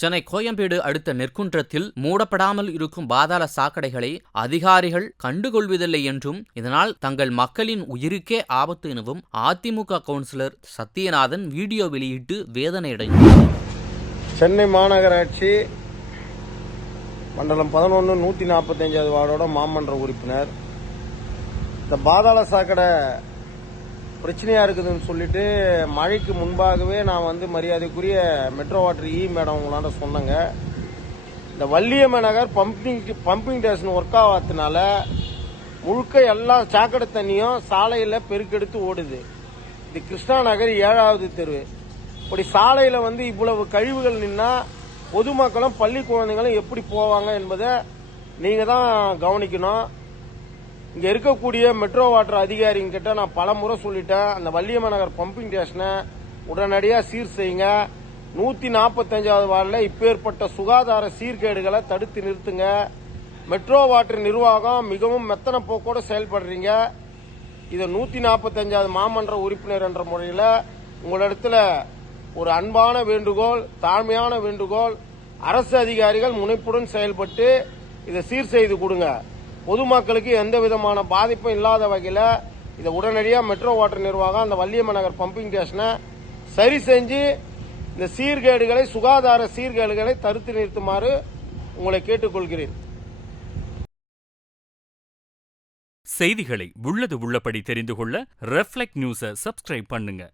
சென்னை கோயம்பேடு அடுத்த நெற்குன்றத்தில் மூடப்படாமல் இருக்கும் பாதாள சாக்கடைகளை அதிகாரிகள் கண்டுகொள்வதில்லை என்றும் இதனால் தங்கள் மக்களின் உயிருக்கே ஆபத்து எனவும் அதிமுக கவுன்சிலர் சத்தியநாதன் வீடியோ வெளியிட்டு வேதனையடைந்தார். சென்னை மாநகராட்சி மண்டலம் 11 145வது வார்டோட மாமன்ற உறுப்பினர். இந்த பாதாள சாக்கடை பிரச்சனையா இருக்குதுன்னு சொல்லிட்டு மழைக்கு முன்பாகவே நான் மரியாதைக்குரிய மெட்ரோ வாட்டர் மேடம் உங்களாண்ட சொன்னேங்க. இந்த வள்ளியம்ம நகர் பம்பிங் ஸ்டேஷன் ஒர்க் ஆகாததுனால முழுக்க எல்லா சாக்கடை தண்ணியும் சாலையில பெருக்கெடுத்து ஓடுது. இது கிருஷ்ணா நகர் 7வது தெரு. இப்படி சாலையில இவ்வளவு கழிவுகள் நின்னா பொதுமக்களும் பள்ளி குழந்தைகளும் எப்படி போவாங்க என்பதை நீங்க தான் கவனிக்கணும். இங்க இருக்கக்கூடிய மெட்ரோ வாட்டர் அதிகாரிங்க கிட்ட நான் பல முறை சொல்லிட்டேன். அந்த வள்ளியம்ம நகர் பம்பிங் ஸ்டேஷனை உடனடியாக சீர் செய்யுங்க. 145வது வார்டில் இப்பேற்பட்ட சுகாதார சீர்கேடுகளை தடுத்து நிறுத்துங்க. மெட்ரோ வாட்டர் நிர்வாகம் மிகவும் மெத்தன போக்கோடு செயல்படுறீங்க. இதை 145வது மாமன்ற உறுப்பினர் என்ற முறையில் உங்களிடத்துல ஒரு அன்பான வேண்டுகோள், தாழ்மையான வேண்டுகோள். அரசு அதிகாரிகள் முனைப்புடன் செயல்பட்டு இதை சீர் செய்து கொடுங்க. பொதுமக்களுக்கு எந்த விதமான பாதிப்பும் இல்லாத வகையில் இதை உடனடியாக மெட்ரோ வாட்டர் நிர்வாகம் அந்த வள்ளியம்ம நகர் பம்பிங் ஸ்டேஷனை சரி செஞ்சு இந்த சீர்கேடுகளை, சுகாதார சீர்கேடுகளை தடுத்து நிறுத்துமாறு உங்களை கேட்டுக்கொள்கிறேன். செய்திகளை உள்ளது உள்ளபடி தெரிந்து கொள்ள ரெஃப்ளெக்ட் நியூஸை சப்ஸ்கிரைப் பண்ணுங்க.